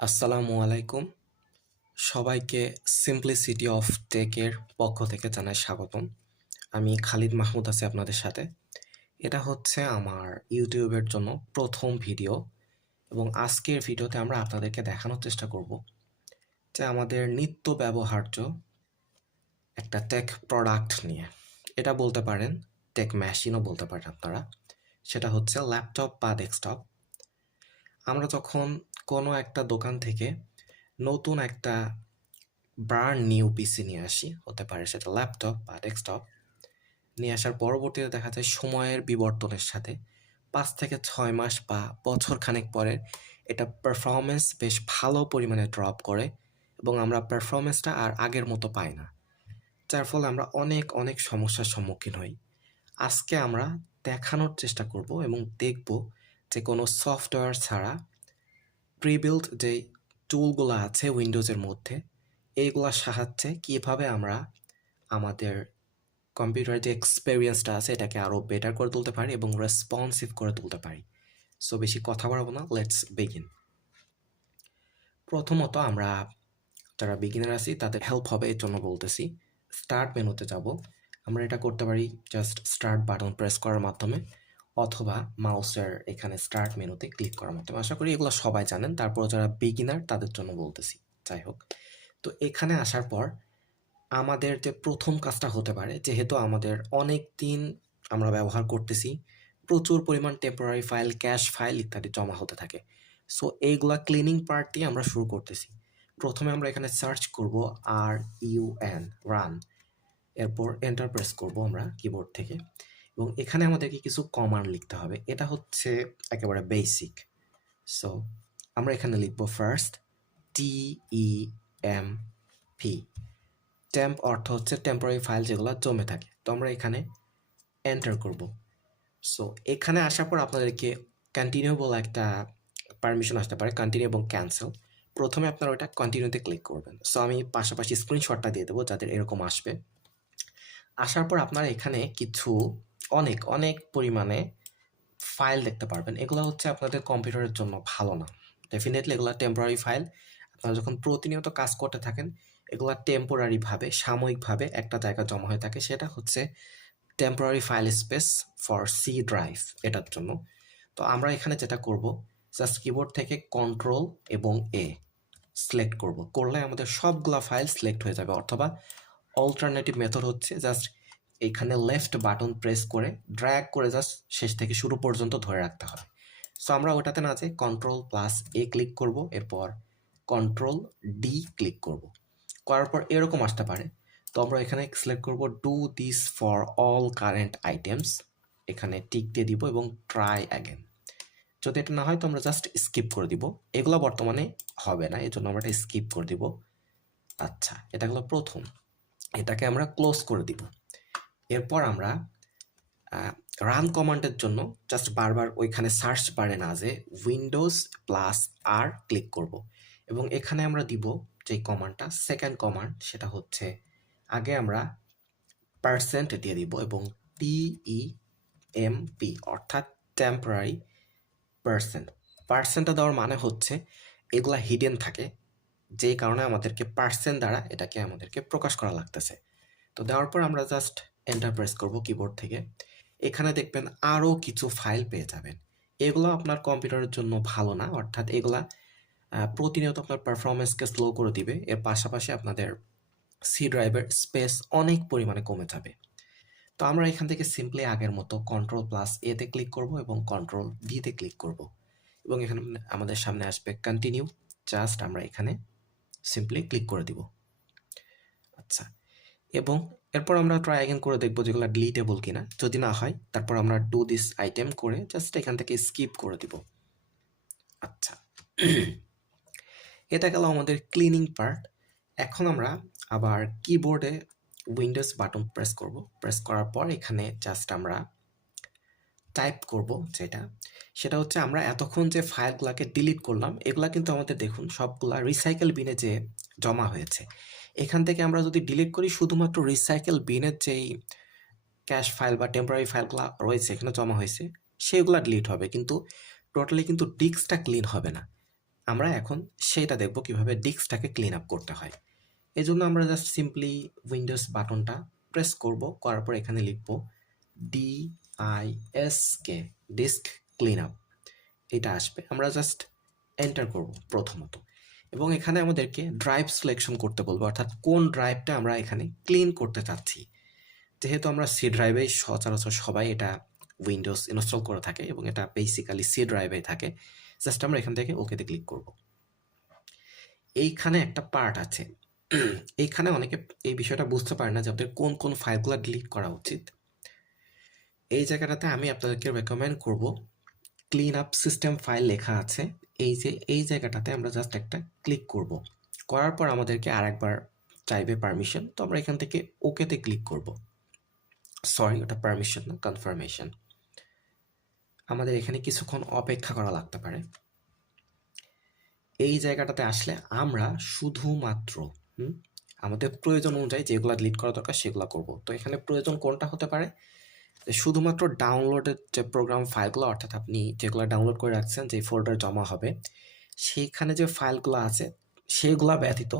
আসসালামু আলাইকুম। সবাইকে সিম্পলিসিটি অফ টেকের পক্ষ থেকে জানাই স্বাগতম। আমি খালিদ মাহমুদ আছি আপনাদের সাথে। এটা হচ্ছে আমার ইউটিউবের জন্য প্রথম ভিডিও এবং আজকের ভিডিওতে আমরা আপনাদেরকে দেখানোর চেষ্টা করব যে আমাদের নিত্য ব্যবহার্য একটা টেক প্রোডাক্ট নিয়ে। এটা বলতে পারেন টেক মেশিনও বলতে পারেন আপনারা। সেটা হচ্ছে ল্যাপটপ বা ডেস্কটপ। আমরা যখন কোনো একটা দোকান থেকে নতুন একটা ব্র্যান্ড নিউ পিসি নিয়ে আসি, হতে পারে সেটা ল্যাপটপ বা ডেস্কটপ। নিয়ে আসার পরবর্তীতে দেখা যায় সময়ের বিবর্তনের সাথে 5 থেকে 6 মাস বা বছর খানেক পরে এটা পারফরমেন্স বেশ ভালো পরিমাণে ড্রপ করে এবং আমরা পারফরমেন্সটা আর আগের মতো পাই না, যার ফলে আমরা অনেক অনেক সমস্যার সম্মুখীন হই। আজকে আমরা দেখানোর চেষ্টা করব এবং দেখব যে কোনো সফটওয়্যার ছাড়া প্রিবিল্ট যে টুলগুলো আছে উইন্ডোজের মধ্যে, এইগুলোর সাহায্যে কীভাবে আমরা আমাদের কম্পিউটারের যে এক্সপেরিয়েন্সটা আছে এটাকে আরও বেটার করে তুলতে পারি এবং রেসপন্সিভ করে তুলতে পারি। সো বেশি কথা বাড়াবো না, লেটস বিগিন। প্রথমত আমরা যারা বিগিনার আছি তাদের হেল্প হবে এর জন্য বলতেছি, স্টার্ট মেনুতে যাব। আমরা এটা করতে পারি জাস্ট স্টার্ট বাটন প্রেস করার মাধ্যমে অথবা মাউসের এখানে স্টার্ট মেনুতে ক্লিক করার মাধ্যমে। আশা করি এগুলো সবাই জানেন, তারপর যারা বিগিনার তাদের জন্য বলতেছি। যাই হোক, তো এখানে আসার পর আমাদের যে প্রথম কাজটা হতে পারে, যেহেতু আমাদের অনেক দিন আমরা ব্যবহার করতেছি, প্রচুর পরিমাণ টেম্পোরারি ফাইল, ক্যাশ ফাইল ইত্যাদি জমা হতে থাকে। সো এইগুলা ক্লিনিং পার্ট দিয়ে আমরা শুরু করতেছি। প্রথমে আমরা এখানে সার্চ করব RUN, রান। এরপর এন্টার প্রেস করব আমরা কিবোর্ড থেকে এবং এখানে আমাদেরকে কিছু কমান্ড লিখতে হবে। এটা হচ্ছে একেবারে বেসিক। সো আমরা এখানে লিখব ফার্স্ট TEMP। টেম্প অর্থ হচ্ছে টেম্পোরারি ফাইল যেগুলো জমে থাকে। তো আমরা এখানে এন্টার করব। সো এখানে আসার পর আপনাদেরকে কন্টিনিউ বলে একটা পারমিশন আসতে পারে, কন্টিনিউ এবং ক্যান্সেল। প্রথমে আপনারা ওটা কন্টিনিউতে ক্লিক করবেন। সো আমি পাশাপাশি স্ক্রিনশটটা দিয়ে দেবো যাদের এরকম আসবে। আসার পর আপনারা এখানে কিছু অনেক অনেক পরিমাণে ফাইল দেখতে পারবেন। এগুলো হচ্ছে আপনাদের কম্পিউটারের জন্য ভালো না। ডেফিনেটলি এগুলো টেম্পোরারি ফাইল। আপনারা যখন প্রতিনিয়ত কাজ করতে থাকেন, এগুলো টেম্পোরারিভাবে সাময়িকভাবে একটা জায়গায় জমা হয়ে থাকে। সেটা হচ্ছে temporary file space for C drive, এটার জন্য। তো আমরা এখানে যেটা করব, জাস্ট কিবোর্ড থেকে কন্ট্রোল এবং এ সিলেক্ট করব, করলে আমাদের সবগুলা ফাইল সিলেক্ট হয়ে যাবে। অথবা অল্টারনেটিভ মেথড হচ্ছে জাস্ট এখানে লেফট বাটন প্রেস করে ড্র্যাগ করে জাস্ট শেষ থেকে শুরু পর্যন্ত ধরে রাখতে হবে। সো আমরা ওটাতে না যে Ctrl+A ক্লিক করব, এরপর Ctrl+D ক্লিক করব। করার পর এরকম আসতে পারে। তো আমরা এখানে সিলেক্ট করব do this for all current items, এখানে টিক দিয়ে দিব এবং ট্রাই অ্যাগেন। যদি এটা না হয় তো আমরা জাস্ট স্কিপ করে দিব। এগুলো বর্তমানে হবে না, এই জন্য আমরা এটা স্কিপ করে দিব। আচ্ছা, এটা হলো প্রথম। এটাকে আমরা ক্লোজ করে দিব। এরপর আমরা রান কমান্ডের জন্য জাস্ট বারবার ওইখানে সার্চ বারে না যে Windows+R ক্লিক করব এবং এখানে আমরা দিব যে কমান্ডটা, সেকেন্ড কমান্ড, সেটা হচ্ছে আগে আমরা পার্সেন্ট দিয়ে দিব এবং TEMP অর্থাৎ টেম্পোরারি পার্সেন্ট। পার্সেন্টটা দেওয়ার মানে হচ্ছে এগুলা হিডেন থাকে, যে কারণে আমাদেরকে পার্সেন্ট দ্বারা এটাকে আমাদেরকে প্রকাশ করা লাগতেছে। তো দেওয়ার পর আমরা জাস্ট এন্টার প্রেস করব কিবোর্ড থেকে। এখানে দেখবেন আরও কিছু ফাইল পেয়ে যাবেন। এগুলো আপনার কম্পিউটারের জন্য ভালো না, অর্থাৎ এগুলা প্রতিনিয়ত আপনার পারফরমেন্সকে স্লো করে দিবে। এর পাশাপাশি আপনাদের সি ড্রাইভের স্পেস অনেক পরিমাণে কমে যাবে। তো আমরা এখান থেকে সিম্পলি আগের মতো Ctrl+A তে ক্লিক করব এবং Ctrl+V তে ক্লিক করব এবং এখানে আমাদের সামনে আসবে কন্টিনিউ। জাস্ট আমরা এখানে সিম্পলি ক্লিক করে দিব। আচ্ছা, এবং এরপর আমরা ট্রাই অ্যাগেন করে দেখব যেগুলো ডিলিটেবল কিনা। যদি না হয় তারপর আমরা ডু দিস আইটেম করে জাস্ট এখান থেকে স্কিপ করে দিব। আচ্ছা, এটা গেল আমাদের ক্লিনিং পার্ট। এখন আমরা আবার কিবোর্ডে উইন্ডোজ বাটন প্রেস করব। প্রেস করার পর এখানে জাস্ট আমরা টাইপ করব সেটা হচ্ছে আমরা এতক্ষণ যে ফাইলগুলোকে ডিলিট করলাম, এগুলা কিন্তু আমাদের দেখুন সবগুলা রিসাইকেল বিনে যে জমা হয়েছে। এখান থেকে আমরা যদি ডিলিট করি, শুধুমাত্র রিসাইকেল বিনের যেই ক্যাশ ফাইল বা টেম্পোরারি ফাইলগুলো রয়েছে এখানে জমা হয়েছে সেগুলো ডিলিট হবে, কিন্তু টোটালি কিন্তু ডিস্কটা ক্লিন হবে না। আমরা এখন সেটা দেখব কিভাবে ডিস্কটাকে ক্লিন আপ করতে হয়। এজন্য আমরা জাস্ট সিম্পলি উইন্ডোজ বাটনটা প্রেস করব, করার পর এখানে লিখব DISK, ডিস্ক ক্লিন আপ। এটা আসবে, আমরা জাস্ট এন্টার করব প্রথমত, এবং এখানে আমাদেরকে ড্রাইভ সিলেকশন করতে বলবো, অর্থাৎ কোন ড্রাইভটা আমরা এখানে ক্লিন করতে চাচ্ছি। যেহেতু আমরা সি ড্রাইভে সচরাচর সবাই এটা উইন্ডোজ ইনস্টল করে থাকে এবং এটা বেসিক্যালি সি ড্রাইভে থাকে, জাস্ট আমরা এখান থেকে ওকেতে ক্লিক করব। এইখানে একটা পার্ট আছে, এইখানে অনেকে এই বিষয়টা বুঝতে পারে না যে আপনাদের কোন কোন ফাইলগুলো ডিলিট করা উচিত। এই জায়গাটাতে আমি আপনাদেরকে রেকমেন্ড করব, ক্লিন আপ সিস্টেম ফাইল লেখা আছে, এই যে এই জায়গাটাতে আমরা জাস্ট একটা ক্লিক করব। করার পর আমাদেরকে আরেকবার চাইবে পারমিশন, তো আমরা এখান থেকে ওকেতে ক্লিক করব। সরি, ওটা পারমিশন না, কনফার্মেশন। আমাদের এখানে কিছুক্ষণ অপেক্ষা করা লাগতে পারে। এই জায়গাটাতে আসলে আমরা শুধুমাত্র আমাদের প্রয়োজন অনুযায়ী যেগুলো ডিলিট করা দরকার সেগুলো করব। তো এখানে প্রয়োজন কোনটা হতে পারে, শুধুমাত্র ডাউনলোডের যে প্রোগ্রাম ফাইলগুলো, অর্থাৎ আপনি যেগুলো ডাউনলোড করে রাখছেন, যে ফোল্ডার জমা হবে, সেইখানে যে ফাইলগুলো আছে সেগুলা ব্যতীত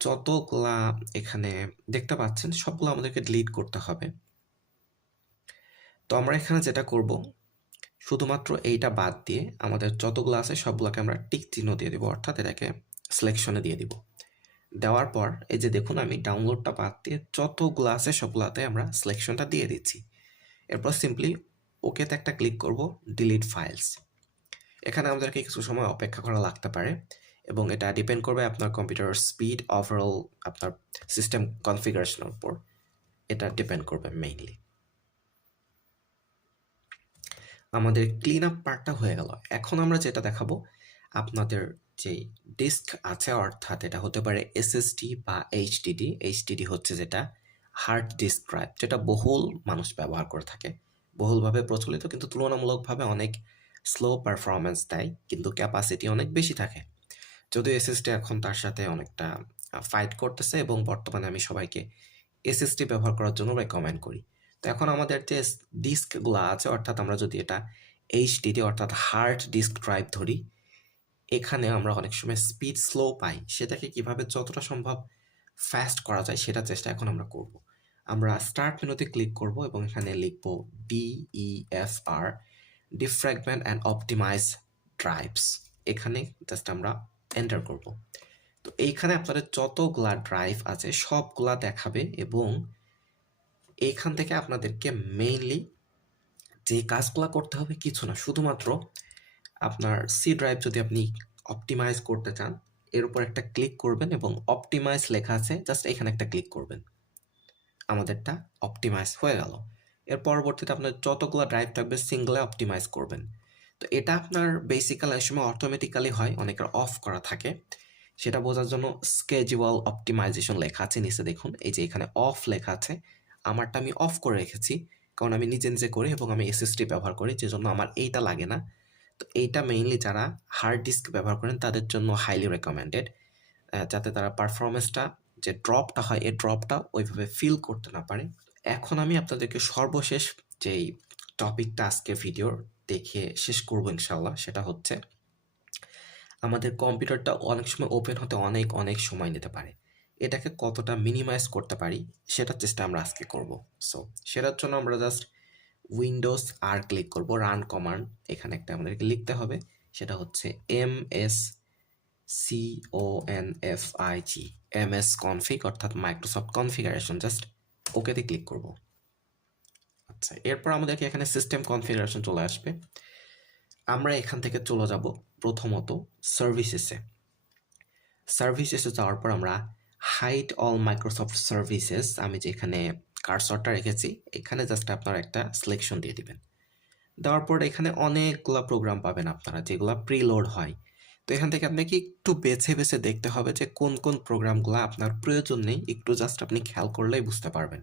যতগুলা এখানে দেখতে পাচ্ছেন সবগুলো আমাদেরকে ডিলিট করতে হবে। তো আমরা এখানে যেটা করব, শুধুমাত্র এইটা বাদ দিয়ে আমাদের যতগুলো আছে সবগুলোকে আমরা টিক চিহ্ন দিয়ে দিব, অর্থাৎ এটাকে সিলেকশনে দিয়ে দিব। দেওয়ার পর এই যে দেখুন, আমি ডাউনলোডটা বাদ দিয়ে যতগুলো আছে সবগুলোতে আমরা সিলেকশনটা দিয়ে দিচ্ছি। এরপর সিম্পলি ওকেতে একটা ক্লিক করব, ডিলিট ফাইলস। এখানে আমাদেরকে কিছু সময় অপেক্ষা করা লাগতে পারে এবং এটা ডিপেন্ড করবে আপনার কম্পিউটারের স্পিড, ওভারঅল আপনার সিস্টেম কনফিগারেশনের উপর এটা ডিপেন্ড করবে মেইনলি। আমাদের ক্লিন আপ পার্টটা হয়ে গেল। এখন আমরা যেটা দেখাবো, আপনাদের যে ডিস্ক আছে, অর্থাৎ এটা হতে পারে এসএসডি বা এইচডিডি। এইচডিডি হচ্ছে যেটা হার্ড ডিস্ক ড্রাইভ, যেটা বহুল মানুষ ব্যবহার করে থাকে, বহুলভাবে প্রচলিত, কিন্তু তুলনামূলকভাবে অনেক স্লো পারফরমেন্স দেয়, কিন্তু ক্যাপাসিটি অনেক বেশি থাকে। যদিও এসএসডি এখন তার সাথে অনেকটা ফাইট করতেছে এবং বর্তমানে আমি সবাইকে এসএসডি ব্যবহার করার জন্য রেকমেন্ড করি। তো এখন আমাদের যে ডিস্কগুলো আছে, অর্থাৎ আমরা যদি এটা এইচডিডি অর্থাৎ হার্ড ডিস্ক ড্রাইভ ধরি, এখানে আমরা অনেক সময় স্পিড স্লো পাই। সেটাকে কিভাবে যতটা সম্ভব ফাস্ট করা যায় সেটা চেষ্টা এখন আমরা করব। আমরা স্টার্ট মেনুতে ক্লিক করব এবং এখানে লিখব DEFR, defragment and optimize drives. এখানে জাস্ট আমরা এন্টার করব। তো এইখানে আপনাদের যতগুলা ড্রাইভ আছে সবগুলা দেখাবে এবং এইখান থেকে আপনাদেরকে মেইনলি যে কাজগুলো করতে হবে কিছু না, শুধুমাত্র আপনার সি ড্রাইভ যদি আপনি অপটিমাইজ করতে চান, এর উপর একটা ক্লিক করবেন এবং অপটিমাইজ লেখা আছে, জাস্ট এখানে একটা ক্লিক করবেন, আমাদেরটা অপটিমাইজ হয়ে গেল। এর পরবর্তীতে আপনার যতগুলো ড্রাইভ থাকবে সিঙ্গলে অপটিমাইজ করবেন। তো এটা আপনার বেসিক্যালি এই সময় অটোমেটিক্যালি হয়, অনেকের অফ করা থাকে। সেটা বোঝার জন্য স্কেজুয়াল অপটিমাইজেশন লেখা আছে নিচে দেখুন, এই যে এখানে অফ লেখা আছে, আমারটা আমি অফ করে রেখেছি, কারণ আমি নিজে নিজে করি এবং আমি এসএসডি ব্যবহার করি, যে জন্য আমার এইটা লাগে না। তো এইটা মেইনলি যারা হার্ড ডিস্ক ব্যবহার করেন তাদের জন্য হাইলি রেকমেন্ডেড, যাতে তারা পারফরমেন্সটা যে ড্রপটা হয় এই ড্রপটা ওইভাবে ফিল করতে না পারে। এখন আমি আপনাদেরকে সর্বশেষ যেই টপিকটা আজকে ভিডিওর দেখে শেষ করবো ইনশাল্লাহ, সেটা হচ্ছে আমাদের কম্পিউটারটা অনেক সময় ওপেন হতে অনেক অনেক সময় নিতে পারে। এটাকে কতটা মিনিমাইজ করতে পারি সেটার চেষ্টা আমরা আজকে করব। সো সেটার জন্য আমরা জাস্ট উইন্ডোজ আর ক্লিক করব, রান কমান্ড এখানে একটা আমাদেরকে লিখতে হবে, সেটা হচ্ছে MSCONFIG, MS কনফিগ অর্থাৎ মাইক্রোসফট কনফিগারেশন, জাস্ট ওকেতে ক্লিক করব। আচ্ছা, এরপর আমাদেরকে এখানে সিস্টেম কনফিগারেশন চলে আসবে। আমরা এখান থেকে চলে যাব প্রথমত সার্ভিসেসে। সার্ভিসেসে যাওয়ার পর আমরা হাইড অল মাইক্রোসফট সার্ভিসেস, আমি যেখানে কার্সরটা রেখেছি এখানে জাস্ট আপনারা একটা সিলেকশন দিয়ে দিবেন। দেওয়ার পর এখানে অনেকগুলো প্রোগ্রাম পাবেন আপনারা, যেগুলো প্রিলোড হয়। তো এখান থেকে আপনাকে একটু বেছে বেছে দেখতে হবে যে কোন কোন প্রোগ্রামগুলো আপনার প্রয়োজন নেই, একটু জাস্ট আপনি খেয়াল করলেই বুঝতে পারবেন।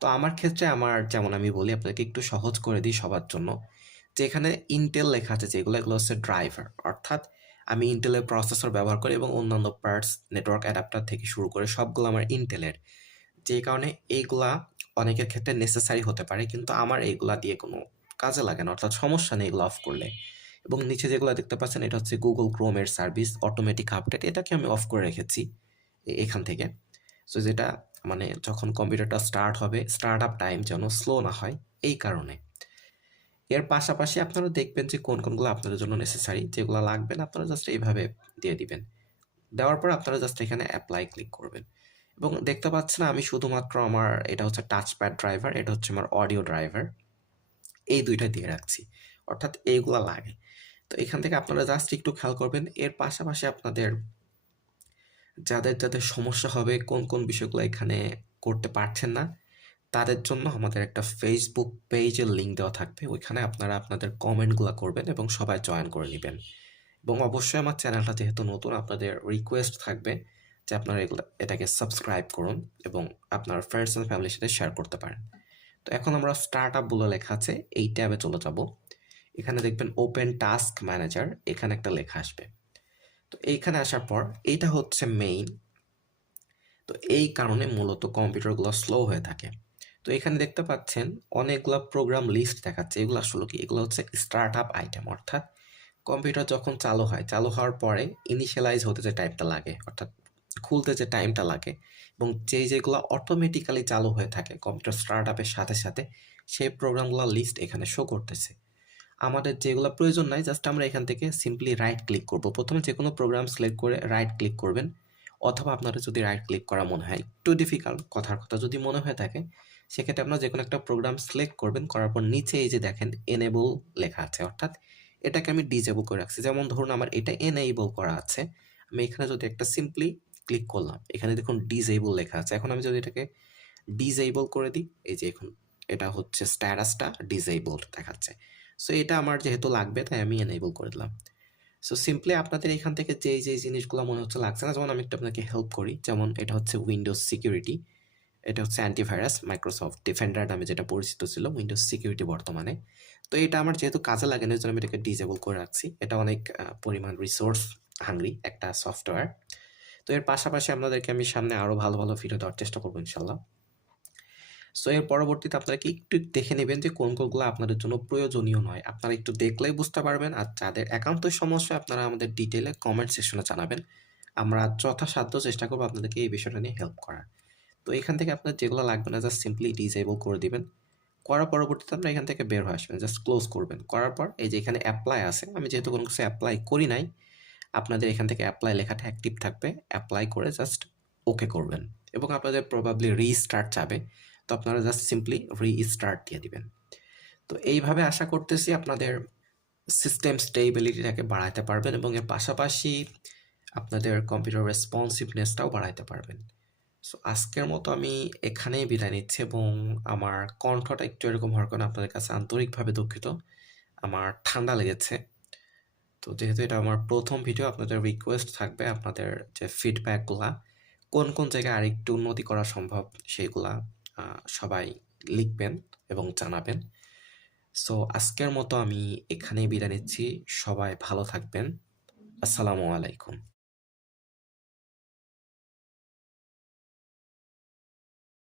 তো আমার ক্ষেত্রে যেমন আমি বলি আপনাকে একটু সহজ করে দিই সবার জন্য, যে এখানে ইন্টেল লেখা আছে যেগুলো, এগুলো হচ্ছে ড্রাইভার, অর্থাৎ আমি ইন্টেলের প্রসেসর ব্যবহার করি এবং অন্যান্য পার্টস, নেটওয়ার্ক অ্যাডাপ্টার থেকে শুরু করে সবগুলো আমার ইন্টেলের, যে কারণে এইগুলা অনেকের ক্ষেত্রে নেসেসারি হতে পারে, কিন্তু আমার এইগুলা দিয়ে কোনো কাজে লাগে না, অর্থাৎ সমস্যা নেই এগুলো অফ করলে। এবং নিচে যেগুলো দেখতে পাচ্ছেন এটা হচ্ছে গুগল ক্রোমের সার্ভিস অটোমেটিক আপডেট, এটাকে আমি অফ করে রেখেছি এখান থেকে। সো যেটা মানে যখন কম্পিউটারটা স্টার্ট হবে, স্টার্ট আপ টাইম যেন স্লো না হয় এই কারণে। এর পাশাপাশি আপনারা দেখবেন যে কোনগুলো আপনাদের জন্য নেসেসারি, যেগুলো লাগবে না আপনারা জাস্ট এইভাবে দিয়ে দিবেন। দেওয়ার পর আপনারা জাস্ট এখানে অ্যাপ্লাই ক্লিক করবেন এবং দেখতে পাচ্ছেন আমি শুধুমাত্র আমার এটা হচ্ছে টাচপ্যাড ড্রাইভার, এটা হচ্ছে আমার অডিও ড্রাইভার, এই দুইটা দিয়ে রাখছি, অর্থাৎ এইগুলা লাগে। তো এখান থেকে আপনারা জাস্ট একটু খেয়াল করবেন। এর পাশাপাশি আপনাদের যাদের সমস্যা হবে, কোন বিষয়গুলো এখানে করতে পারছেন না, তাদের জন্য আমাদের একটা ফেসবুক পেজের লিঙ্ক দেওয়া থাকবে, ওইখানে আপনারা আপনাদের কমেন্টগুলো করবেন এবং সবাই জয়েন করে নেবেন। এবং অবশ্যই আমার চ্যানেলটা যেহেতু নতুন, আপনাদের রিকোয়েস্ট থাকবে যে আপনারা এটাকে সাবস্ক্রাইব করুন এবং আপনার ফ্রেন্ডস অ্যান্ড ফ্যামিলির সাথে শেয়ার করতে পারেন। তো এখন আমরা স্টার্ট আপ বলে লেখা আছে এই ট্যাবে চলে যাব। এখানে দেখবেন ওপেন টাস্ক ম্যানেজার, এখানে একটা লেখা আসবে। তো এইখানে আসার পর এইটা হচ্ছে মেইন, তো এই কারণে মূলত কম্পিউটারগুলো স্লো হয়ে থাকে। তো এখানে দেখতে পাচ্ছেন অনেকগুলো প্রোগ্রাম লিস্ট দেখাচ্ছে, এগুলো আসলে কি, এগুলো হচ্ছে স্টার্ট আপ আইটেম, অর্থাৎ কম্পিউটার যখন চালু হয়, চালু হওয়ার পরে ইনিশিয়ালাইজ হতে যে টাইমটা লাগে, অর্থাৎ খুলতে যে টাইমটা লাগে, এবং যেগুলো অটোমেটিক্যালি চালু হয়ে থাকে কম্পিউটার স্টার্ট আপের সাথে সাথে, সেই প্রোগ্রামগুলোর লিস্ট এখানে শো করতেছে। আমাদের যেগুলো প্রয়োজন নাই জাস্ট আমরা এখান থেকে সিম্পলি রাইট ক্লিক করব। প্রথমে যে কোনো প্রোগ্রাম সিলেক্ট করে রাইট ক্লিক করবেন, অথবা আপনারা যদি রাইট ক্লিক করা মনে হয় একটু ডিফিকাল্ট, কথার কথা যদি মনে হয়ে থাকে, সেক্ষেত্রে আপনারা যে কোনো একটা প্রোগ্রাম সিলেক্ট করবেন, করার পর নিচে এই যে দেখেন এনেবল লেখা আছে, অর্থাৎ এটাকে আমি ডিজেবল করে রাখছি। যেমন ধরুন আমার এটা এনেবল করা আছে, আমি এখানে যদি একটা সিম্পলি ক্লিক করলাম, এখানে দেখুন ডিজেবল লেখা আছে। এখন আমি যদি এটাকে ডিজেবল করে দিই, এই যে এখন এটা হচ্ছে স্ট্যাটাসটা ডিজেবলড দেখাচ্ছে। সো এটা আমার যেহেতু লাগবে তাই আমি এনেবল করে দিলাম। সো সিম্পলি আপনাদের এখান থেকে যেই জিনিসগুলো মনে হচ্ছে লাগছে না, যেমন আমি একটু আপনাকে হেল্প করি, যেমন এটা হচ্ছে উইন্ডোজ সিকিউরিটি, এটা হচ্ছে অ্যান্টিভাইরাস, মাইক্রোসফট ডিফেন্ডার নামে যেটা পরিচিত ছিল, উইন্ডোজ সিকিউরিটি বর্তমানে। তো এটা আমার যেহেতু কাজে লাগে না, জন্য আমি এটাকে ডিজেবল করে রাখছি। এটা অনেক পরিমাণ রিসোর্স হাংরি একটা সফটওয়্যার। তো এর পাশাপাশি আপনাদেরকে আমি সামনে আরও ভালো ভালো ভিডিও দেওয়ার চেষ্টা করবো ইনশাল্লাহ। সো এর পরবর্তীতে আপনারা কি একটু দেখে নেবেন যে কোনগুলো আপনাদের জন্য প্রয়োজনীয় নয়, আপনারা একটু দেখলেই বুঝতে পারবেন। আর যাদের একান্তই সমস্যা, আপনারা আমাদের ডিটেলে কমেন্ট সেকশনে জানাবেন, আমরা যথাসাধ্য চেষ্টা করবো আপনাদেরকে এই বিষয়টা নিয়ে হেল্প করার। তো এখান থেকে আপনার যেগুলো লাগবে না জাস্ট সিম্পলি ডিসেবল করে দিবেন। করার পরবর্তীতে আপনারা এখান থেকে বের হয়ে আসবেন, জাস্ট ক্লোজ করবেন। করার পর এই যে এখানে অ্যাপ্লাই আছে, আমি যেহেতু কোনো কিছু অ্যাপ্লাই করি নাই, আপনাদের এখান থেকে অ্যাপ্লাই লেখাটা অ্যাক্টিভ থাকবে, অ্যাপ্লাই করে জাস্ট ওকে করবেন এবং আপনাদের প্রবাবলি রিস্টার্ট চাবে, তো আপনারা জাস্ট সিম্পলি রিস্টার্ট দিয়ে দিবেন। তো এইভাবে আশা করতেছি আপনাদের সিস্টেম স্টেবিলিটিটাকে বাড়াতে পারবেন এবং এর পাশাপাশি আপনাদের কম্পিউটার রেসপন্সিভনেসটাও বাড়াতে পারবেন। সো আজকের মতো আমি এখানেই বিদায় নিচ্ছি এবং আমার কণ্ঠটা একটু এরকম হওয়ার কারণে আপনাদের কাছে আন্তরিকভাবে দুঃখিত, আমার ঠান্ডা লেগেছে। তো যেহেতু এটা আমার প্রথম ভিডিও, আপনাদের রিকোয়েস্ট থাকবে আপনাদের যে ফিডব্যাকগুলা, কোন জায়গায় আরেকটু উন্নতি করা সম্ভব সেইগুলা সবাই লিখবেন এবং জানাবেন। সো আজকের মতো আমি এখানেই বিদায় নিচ্ছি, সবাই ভালো থাকবেন। আসসালামু আলাইকুম।